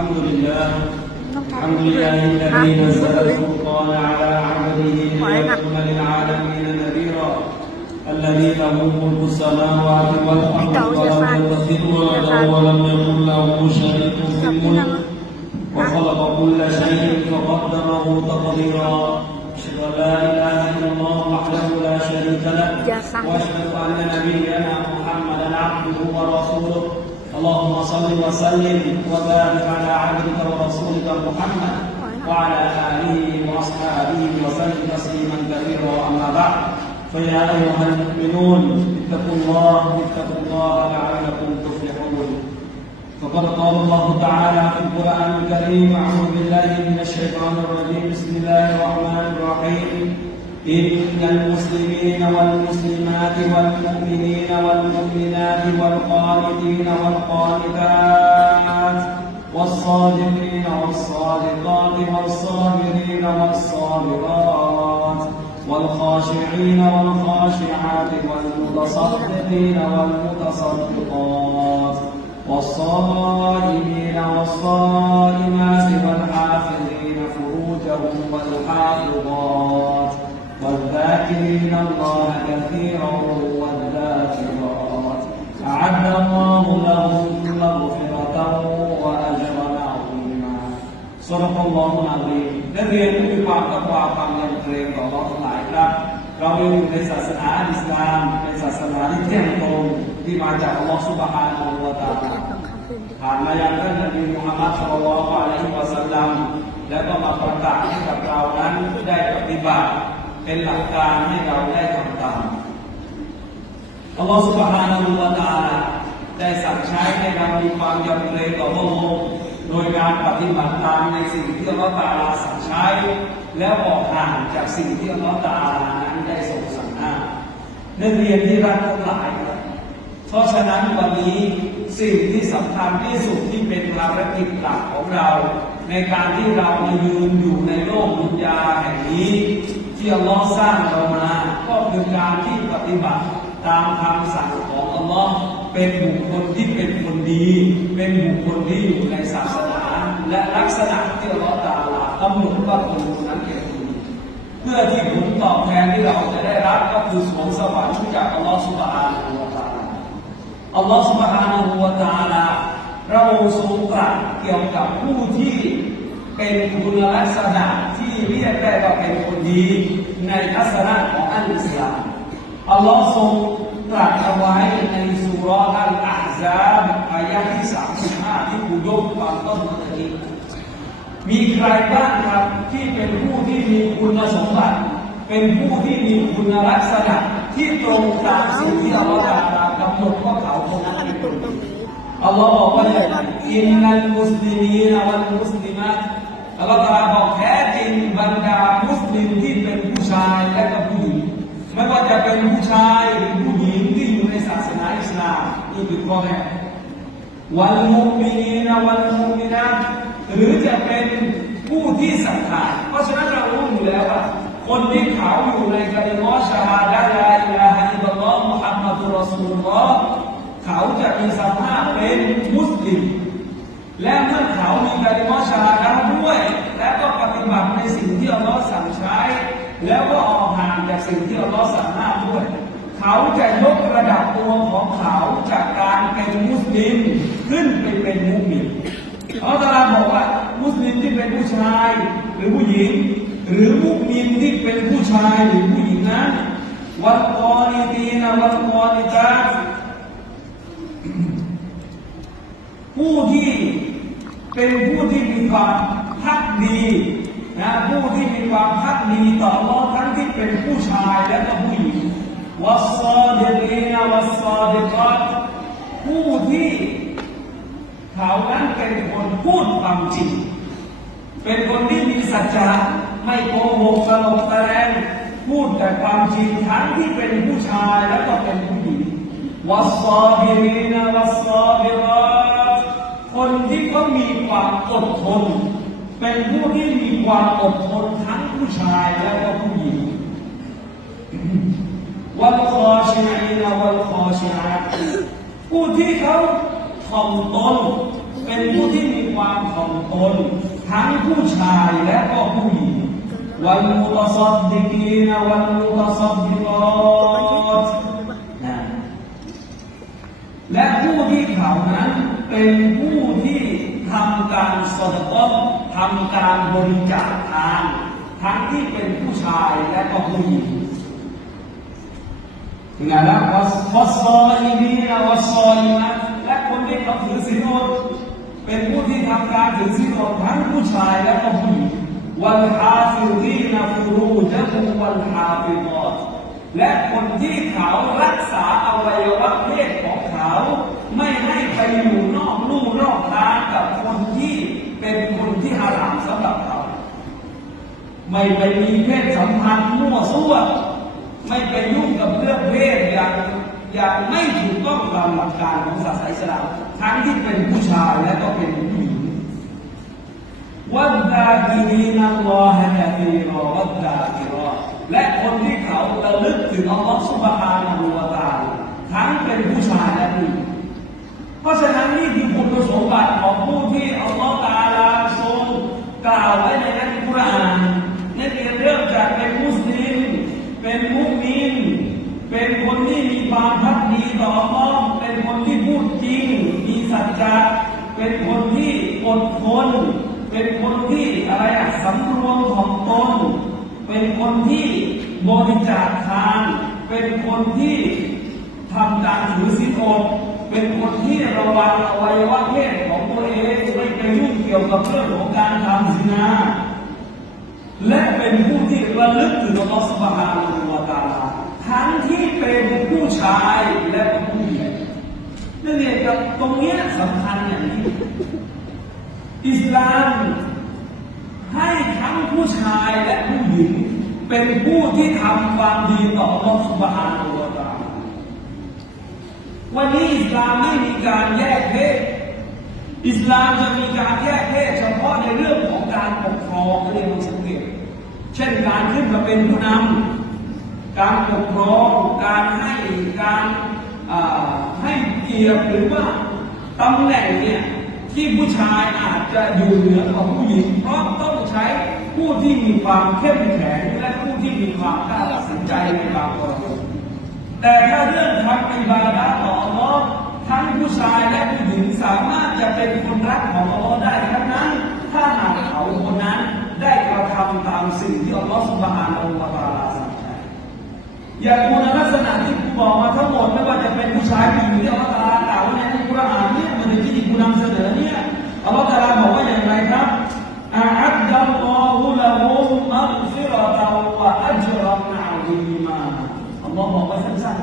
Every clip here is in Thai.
الحمد لله. الحمد لله الذي نزل الفرقان على عبده ليكون للعالمين نذيرا. الذي له ملك السماوات والأرض ولم يتخذ ولدا ولم يكن له شريك في الملك. وخلق كل شيء فقدره تقديرا. أشهد أن لا إله إلا الله وحده لا شريك له. وأشهد أن نبينا محمدا عبده ورسوله. اللهم صل وسلم وبارك على عبدك ورسولك محمد وعلى آله وأصحابه وسلم تسليما كثيرا. أما بعد فيا أيها المؤمنون اتقوا الله اتقوا الله لعلكم تفلحون. فقد قال الله تعالى في القرآن الكريم أعوذ بالله من الشيطان الرجيم. بسم الله الرحمن الرحيم. إن المسلمين والمسلمات والمؤمنين والمؤمنات والقانتين والقانتات والصادقين والصادقات والصابرين والصابرات والخاشعين والخاشعات والمتصدقين والمتصدقات والصائمين والصائمات والحافظين فروجهم والحافظات والذاكرين الله كثيرا والذاكرات أعد الله لهم مغفرة وأجرا عظيما صدق الله العظيم นักเรียนที่มีความตะวาความยำเกรงต่อเราทั้งหลายครับ เรายังอยู่ในศาสนาอิสลามเป็นศาสนาที่เที่ยงตรงที่มาจากอัลลอฮฺสุบฮานะฮูวะตะอาลา ผ่านมายังท่านนบีมุฮัมมัดศ็อลลัลลอฮุอะลัยฮิวะสัลลัมแล้วก็มาประกาศให้กับเรานั้นได้ปฏิบัติ เป็นหลักการให้เราได้ทำตามอัลลอฮฺสุบฮานะฮูวะตาลาได้สั่งใช้ให้เรามีความยำเกรงต่อพระองค์โดยการปฏิบัติตามในสิ่งที่อัลลอฮฺตาลาสั่งใช้ แล้วออกห่างจากสิ่งที่อัลลอฮฺตาลานั้นได้ทรงสั่งห้ามนักเรียนที่รักทั้งหลายครับเพราะฉะนั้นวันนี้สิ่งที่สำคัญที่สุดที่เป็นภารกิจหลักของเรา ในการที่เรามายืนอยู่ในโลกดุนยาแห่งนี้ ที่อัลลอฮ์สร้างเรามา ก็คือการที่ปฏิบัติตามคำสั่งของอัลลอฮ์เป็นบุคคลที่เป็นคนดี เป็นบุคคลที่อยู่ในศาสนา และลักษณะที่อัลลอฮ์ตาลากำหนดว่าคนนั้นเป็นดเพื่อที่ผลตอบแทนที่เราจะได้รับก็คือสวงสวรรค์จากอัลลอฮ์สุบฮานะฮูวะตาลาอัลลอฮ์สุบฮานะฮูวะตาลาพระองค์ทรงตรัสเกี่ยวกับผู้ที่เป็นคุณลักษณะ ที่เรียกได้ว่าเป็นคนดีในทัศนะของอัลอิสลามอัลลอฮฺทรงตรัสเอาไว้ในสุราะห์อัลอาซาบอายะที่ 35 ที่ผู้ยกความต้นเมื่อกี้มีใครบ้างครับที่เป็นผู้ที่มีคุณสมบัติ เป็นผู้ที่มีคุณลักษณะที่ตรงตามสิ่งที่อัลลอฮฺตรัสกำหนดว่าเขาคงเป็นคนดีอัลลอฮฺบอกว่าอินนัลมุสลิมีนวัลมุสลิมัตอัลลอฮฺตรัสบอกแท้ บรรดามุสลิมที่เป็นผู้ชายและก็ผู้หญิงไม่ว่าจะเป็นผู้ชายหรือผู้หญิงที่อยู่ในศาสนาอิสลามนี่คือข้อแรกวันมุมินีนวันมุมินาหรือจะเป็นผู้ที่ศรัทธาเพราะฉะนั้นเรารู้อยู่แล้วว่าคนที่เขาอยู่ในกะลิมอชาฮาดะลาอิลาฮะอิลลัลลอฮ์มุฮัมมัดุรอสูลุลลอฮ์เขาจะมีสภาพเป็นมุสลิม และเมื่อเขามีกะลิมอชาฮาด้วย และก็ปฏิบัติในสิ่งที่อัลลอฮ์สั่งใช้ แล้วก็ออกห่างจากสิ่งที่อัลลอฮ์สั่งห้ามด้วย เขาจะยกระดับตัวของเขาจากการเป็นมุสลิมขึ้นไปเป็นมุสลิมอัลลอฮ์ตรัสบอกว่ามุสลิมที่เป็นผู้ชาย หรือผู้หญิง หรือมุสลิมที่เป็นผู้ชายหรือผู้หญิงนั้นวัลกอนิตีนวัลกอนิตาผู้ที่ เป็นผู้ที่มีความพักดีนะผู้ที่มีความพักดีต่อลอทั้งที่เป็นผู้ชายและก็ผู้หญิงวัสซาดิกีนวัสซาดิกัตผู้ที่เขานั้นเป็นคนพูดความจริง เป็นคนที่มีสัจจะไม่โกหกสลบแสดงพูดแต่ความจริงทั้งที่เป็นผู้ชายและก็เป็นผู้หญิงวัสซาบิรีนวัสซาบิรัต คนที่เขามีความอดทน เป็นผู้ที่มีความอดทนทั้งผู้ชายและก็ผู้หญิงวัลคอชินีนวัลคอชิอาผู้ที่เขาถ่อมตนเป็นผู้ที่มีความถ่อมตนทั้งผู้ชายและก็ผู้หญิงวันมุตซัดดิกีนวันมุตซัดดิกอตและผู้ที่เขานั้น เป็นผู้ที่ทำการสดก้ทำการบริจาคทานทั้งที่เป็นผู้ชายและก็ผู้หญิงถึงไงแล้ววัสซออิมีนะวัสซออินะและคนที่เขาถือศีลอดเป็นผู้ที่ทำการถือศีลอดทั้งผู้ชายและก็ผู้หญิงวันฮาฟิรีนะฟูรูจะมุวันฮาฟิดอดและคนที่เขารักษาอวัยวะเพศของเขา ไม่ให้ไปอยู่นอกลู่นอกทางกับคนที่เป็นคนที่ฮารามสำหรับเขาไม่ไปมีเพศสัมพันธ์มั่วซั่วไม่ไปยุ่งกับเรื่องเพศอย่างอย่างไม่ถูกต้องตามหลักการของศาสนาอิสลามทั้งที่เป็นผู้ชายและก็เป็นผู้หญิงวัดดากีนีนัลลอฮะกะตีรอวัดดากิรอและคนที่เขาระลึกถึงอัลลอฮฺสุบฮานะฮูวะตาลทั้งเป็นผู้ชายและผู้หญิง เพราะฉะนั้นนี่คือคุณสมบัติของผู้ที่อัลลอฮฺตาลาทรงกล่าวไว้ในอัลกุรอานนี่เป็นเรื่องจากเป็นมุสลิม เป็นมุมิน เป็นคนที่มีความพักดีต่ออัลลอฮ์เป็นคนที่พูดจริง มีสัจจะเป็นคนที่อดทนเป็นคนที่อะไรอะสำรวมของตน เป็นคนที่บริจาคทาน เป็นคนที่ทำการถือศีลอด เป็นคนที่ระวังอวัยวะเพศของตัวเองไม่ไปยุ่งเกี่ยวกับเรื่องของการทำสินาและเป็นผู้ที่ระลึกถึงอัลลอฮฺสุบฮานะฮูวะตาลาทั้งที่เป็นผู้ชายและก็ผู้หญิงนั่นเองกับตรงเนี้ยสำคัญอย่างนี้อิสลามให้ทั้งผู้ชายและผู้หญิง เป็นผู้ที่ทำความดีต่ออัลลอฮฺสุบฮานะฮู วันนี้อิสลามไม่มีการแยกเพศ อิสลามจะมีการแยกเพศเฉพาะในเรื่องของการปกครองเรียนสังเกตเช่นการขึ้นมาเป็นผู้นำการปกครอง การให้การให้เกียรติหรือว่าตำแหน่งเนี่ยที่ผู้ชายอาจจะอยู่เหนือกว่าผู้หญิงเพราะต้องใช้ผู้ที่มีความเข้มแข็งและผู้ที่มีความกล้าตัดสินใจในบางกรณีแต่ถ้าเรื่องทำอิบาดะห์ต่ออัล ทั้งผู้ชายและผู้หญิงสามารถจะเป็นคนรักของอัลลอฮ์ได้ทั้งนั้น ถ้าหากเขาคนนั้นได้กระทำตามสิ่งที่อัลลอฮ์สุบฮานะฮูวะตะอาลาสั่งใช้อย่างคุณลักษณะที่ผมบอกมาทั้งหมดไม่ว่าจะเป็นผู้ชายผู้หญิงที่อัลลอฮ์ตะอาลากล่าวไว้ในอัลกุรอานเนี่ยมันเป็นที่คุณนำเสนอเนี่ยอัลลอฮ์ตะอาลาบอกว่าอย่างไรครับอาอัดดัลลอฮุละฮุมมัฆฟิเราะตันวะอัจรันอะซีมาอัลลอฮ์บอกไว้สั้น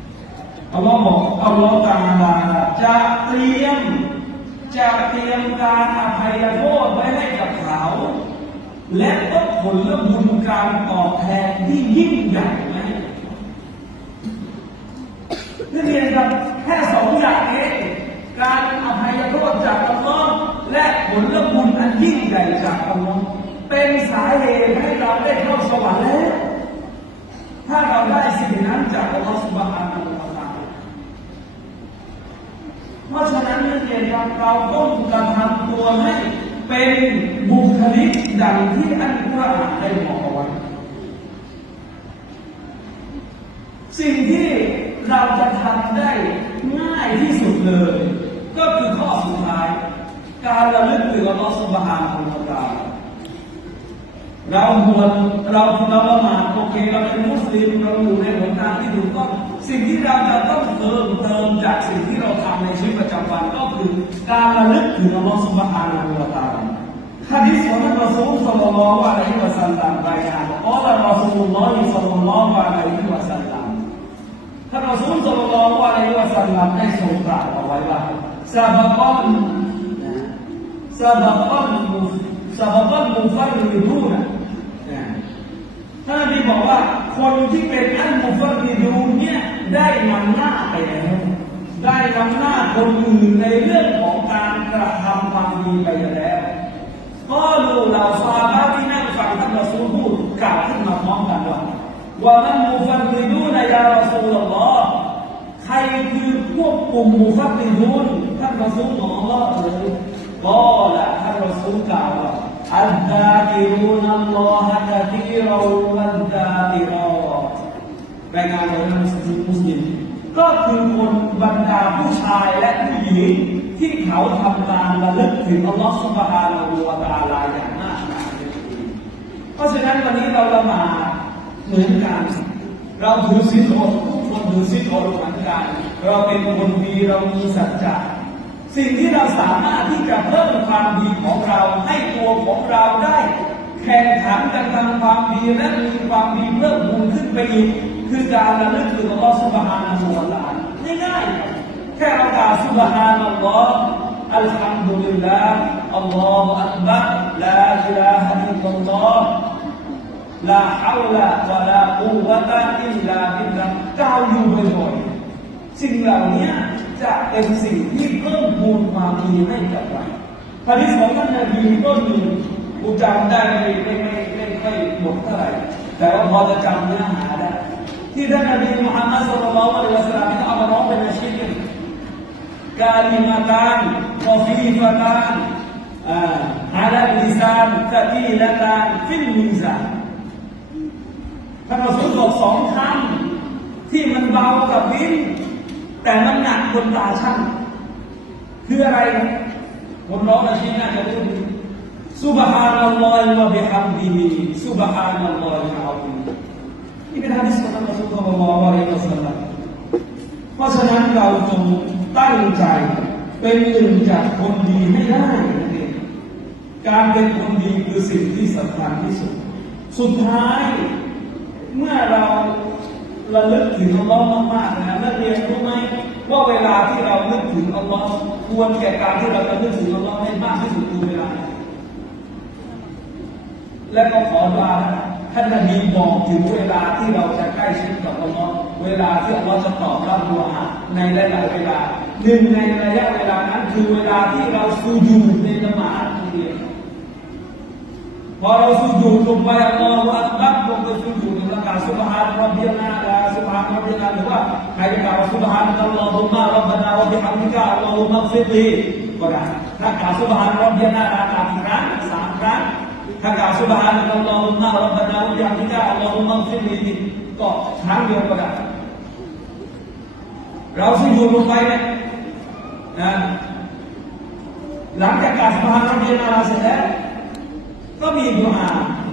ๆ อัลลอฮ์บอกอั ลลอฮ์ตาลาจะเตรียม จะเตรียมการอภัยโทษไว้ให้กับเขา และก็ผลละบุญการตอบแทนที่ยิ่งใหญ่ไหมนี่เรียนกันแค่สองอย่างเองการอภัยโทษจากอัลลอฮ์และผลละบุญอันยิ่งใหญ่จากอัลลอฮ์เป็นสาเหตุให้เราได้เข้าสวรรค์แล้วถ้าเราได้สิ่งนั้นจากอัลลอฮฺสุบฮานะฮูวะตะอาลาเพ ราะฉะนั้นนักเรียนครับเราต้องกระทำตัวให้เป็นบุคลิกดังที่อันกุรอานได้บอกเอาไว้สิ่งที่เราจะทำได้ง่ายที่สุดเลย ก็คือข้อสุดท้าย การระลึกถึงอัลลอฮฺสุบฮานะฮูวะตะอาลเราบวชเราเราละหมาดโอเคเราเป็นมุสลิมเราอยู่ในหนทางที่ถูกต้อง สิ่งที่เราจะต้องเติมเติมจากสิ่งที่เราทำในชีวิตประจำวันก็คือการระลึกถึงอัลลอฮฺสุบฮานะฮูวะตะอาลาฮะดีษของท่านรอซูลศ็อลลัลลอฮุอะลัยฮิวะซัลลัมรายงานว่าอัลลอฮฺรอซูลุลลอฮิศ็อลลัลลอฮุอะลัยฮิวะซัลลัมท่านรอซูลศ็อลลัลลอฮุอะลัยฮิวะซัลลัมได้ทรงกล่าวเอาไว้ว่าซาบะกอนซาบะกอนซาบะกอนมุฟัรริดูนะท่านที่บอกว่าคนที่เป็นอัลมุฟัรริดูนเนี่ย ได้นำหน้าไปแล้วได้นำหน้าคนอื่นในเรื่องของการกระทำความดีไปแล้วก็รู้เราซาบะที่นั่งฟังท่านรอซูลพูดกล่าวขึ้นมาพร้อมกันว่าว่ามันมุฟัรริดูนยารอซูลลอฮ์ใครคือพวกกลุ่มมุฟัรริดูนท่านรอซูลของอัลลอฮ์เลยก็ละท่านรอซูลกล่าวว่าอัลดาอิรุนัลลอฮะกะตีเราวันดาติรอ รายงานโดยท่านมุสลิมมุสลิมก็คือคนบรรดาผู้ชายและผู้หญิงที่เขาทำการระลึกถึงอัลลอฮฺสุบฮานาหูวะตาลาอย่างมากมายในชีวิตเพราะฉะนั้นวันนี้เราละหมาดเหมือนกัน เราถือศีลอดทุกคนถือศีลอดเหมือนกัน เราเป็นคนดีเรามีสัจจะสิ่งที่เราสามารถที่จะเพิ่มความดีของเราให้ตัวของเราได้ แข่งขันกันทำความดีและมีความดีเพิ่มพูนขึ้นไปอีก คือการระลึกถึงอัลลอฮฺสุบฮานะฮูวะตะอาลาง่ายๆแค่เรากล่าวสุบฮานัลลอฮ์อัลฮัมดุลิลลาห์อัลลอฮฺอักบัรลาอิลาฮะอิลลัลลอฮ์ลาฮาวลาวะลากุวะตะอิลลาบิลลาห์กล่าวอยู่บ่อยๆสิ่งเหล่านี้จะเป็นสิ่งที่เพิ่มพูนความดีให้กับเราฮะดีษของท่านนบีก็มีกูจำได้ไม่ไม่ไม่ไม่ค่อยหมดเท่าไหร่แต่ว่าพอจะจำเนื้อหาได้ ที่ท่านนบีมุฮัมมัดสุลลัลลอฮุอะลัยฮิวะซัลลัมเอามาร้องเป็นอาชีพกาลิมาตานกอฟีฟะตานอาฮาลาลิซานตะกีละตานฟิลมิซานท่านรอซูลบอกสองคำที่มันเบากับวินแต่มันหนักบนตาช่างคืออะไรนะคนร้องอาชีพน่าจะรู้ดีซุบฮานั นี่เป็นฮะดิษของท่านรอซูลศ็อลลัลลอฮุอะลัยฮิวะซัลลัมเพราะฉะนั้นเราจงตั้งใจเป็นหนึ่งจากคนดีให้ได้การเป็นคนดีคือสิ่งที่สำคัญที่สุด สุดท้าย เมื่อเราระลึกถึงอัลลอฮ์มากๆนะนักเรียนรู้ไหมว่าเวลาที่เรานึกถึงอัลลอฮ์ควรแก่การที่เราจะนึกถึงอัลลอฮ์ให้มากที่สุดคือเวลา และก็ขอดา ท่านนบีบอกถึงเวลาที่เราจะใกล้ชิดกับอัลลอฮ์เวลาที่อัลลอฮ์จะตอบรับดุอาในหลายๆเวลาหนึ่งในระยะเวลานั้นคือเวลาที่เราสูญูดในละหมาดทีเดียวพอเราสุญูดลงไปอัลลอฮฺอัลบัรลงไปสุญูดแล้วกลาสุบฮานรับบิยนาลาสุบฮานรับบิยนาหรือว่าใครจะกล่าวสุบฮานอัลลอฮุมะรับบานาวะบิฮัมดิกะอัลลอฮุมะฟิลีก็ได้ถ้ากล่าวสุบฮานรับบิยนาลากล่าวกี่ครั้งสามครั้ง ถ้ากล่าวสุบฮานอัลลอฮุมะรับบานาวะบิฮัมดิกะอัลลอฮุมะฟิลีก็ครั้งเดียวก็ได้เราสุญูดลงไปเนี่ยนะหลังจากกล่าวสุบฮานรับบิยนาลาเสร็จแล้วก็มีดุอา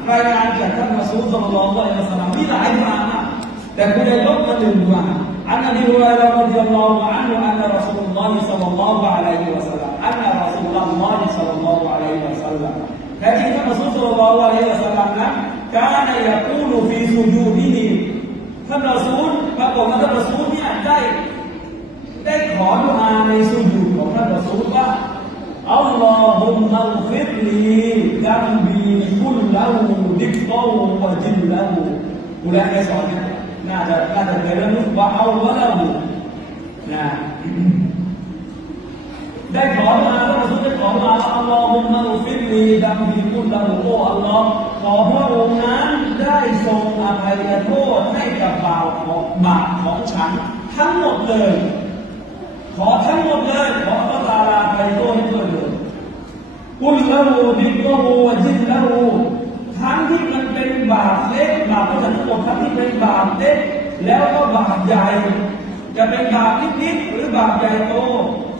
รายงานจากท่านรอซูลศ็อลลัลลอฮุอะลัยฮิวะซัลลัมมีหลายดุอานะแต่คุณได้ยกมาหนึ่งดุอาอันนบีฮุรอยเราะห์รดิยัลลอฮุอันฮุอันนะรอซูลุลลอฮิศ็อลลัลลอฮุอะลัยฮิวะซัลลัมอันนะรอซูลุลลอฮิศ็อลลัลลอฮุอะลัยฮิวะซัลลัม แท้จริงท่านรอซูลศ็อลลัลลอฮุอะลัยฮิวะซัลลัมนั้นกานยะกูลุฟีซุญูดิฮิท่านรอซูลปรากฏว่าท่านรอซูลเนี่ยได้ได้ขอดุอาในสุญูดของท่านรอซูลว่าอัลลอฮุมะอัลฟิรลีดัมบีคุลลาหูดิกโตวะจิลลาหูอุลาให้สอนเนี่ยน่าจะน่าจะเป็นเรื่องว่าเอาวะลาหูนะ ได้ขอมาแล้วเราได้ขอมาอัลลอฮุมะอัลฟิลีดัมบีคุลลาหูโออัลลอฮ์ขอพระองค์นั้นได้ทรงอภัยโทษให้กับบ่าวของบาปของฉันทั้งหมดเลย ขอทั้งหมดเลยขอพระตาลาไปโทษให้ด้วยเลยกุลละหูดิกละหูวะจินละหูทั้งที่มันเป็นบาปเล็กบาปทั้งหมดทั้งที่เป็นบาปเล็กแล้วก็บาปใหญ่ จะเป็นบาปนิดๆหรือบาปใหญ่โต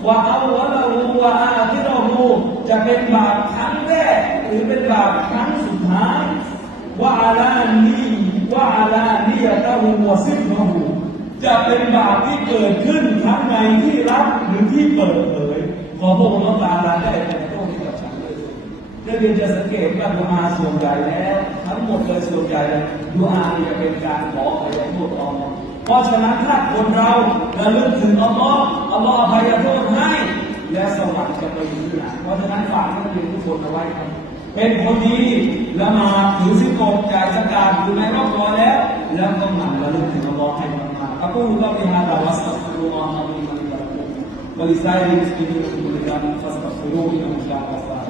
ว่าเอาวะละหูว่าอาที่เราหูจะเป็นบาปครั้งแรกหรือเป็นบาปครั้งสุดท้ายว่าอาลานีว่าอาลานียะตะหูวซิบะหูจะเป็นบาปที่เกิดขึ้นทั้งในที่ลับหรือที่เปิดเผยขอพระองค์ตาลาได้แต่โทษให้กับฉันเลยนักเรียนจะสังเกตว่าดูอาส่วนใหญ่แล้ว ทั้งหมดเลยส่วนใหญ่ดูอาเนี่ยเป็นการขออภัยโทษอัลลอฮ์ เพราะฉะนั้นถ้าคนเราระลึกถึงอัลลอฮ์อัลลอฮ์อภัยโทษให้ และสวรรค์จะไปอยู่ที่ไหนเพราะฉะนั้นฝากนักเรียนทุกคนเอาไว้ครับ เป็นคนดีละหมาดถือสิกฎจ่ายสกาดอยู่ในรอบร้อยแล้ว แล้วก็หมั่นระลึกถึงอัลลอฮ์ให้มากๆ أقول قولي هذا وأستغفر الله العظيم لي ولكم ولسائر المسلمين من كل ذنب فاستغفروه إنه كان غفارا